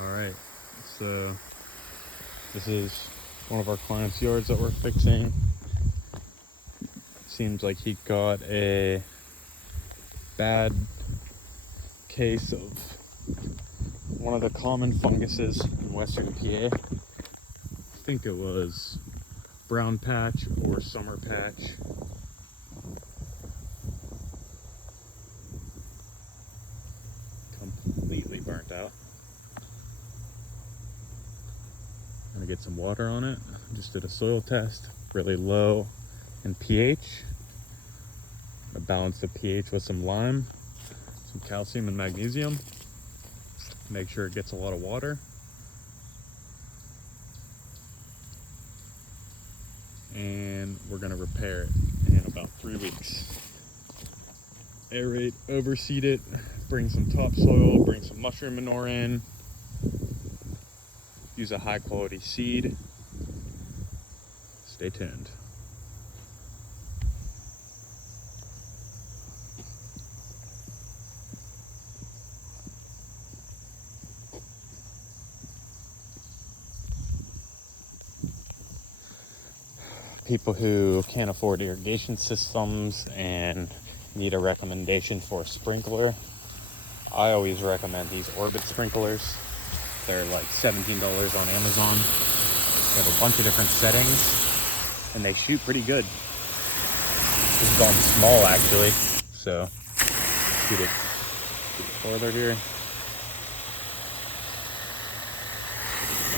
All right, so this is one of our clients' yards that we're fixing. Seems like he got a bad case of one of the common funguses in Western PA. I think it was brown patch or summer patch. Completely burnt out. Gonna get some water on it. Just did a soil test, really low in pH. Gonna balance the pH with some lime, some calcium and magnesium. Make sure it gets a lot of water. And we're gonna repair it in about 3 weeks. Aerate, overseed it, bring some topsoil, bring some mushroom manure in. Use a high quality seed. Stay tuned. People who can't afford irrigation systems and need a recommendation for a sprinkler, I always recommend these Orbit sprinklers. They're like $17 on Amazon. They have a bunch of different settings and they shoot pretty good. This is on small actually, so shoot it farther here. It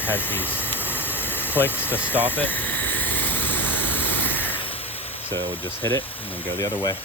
has these clicks to stop it. So just hit it and then go the other way.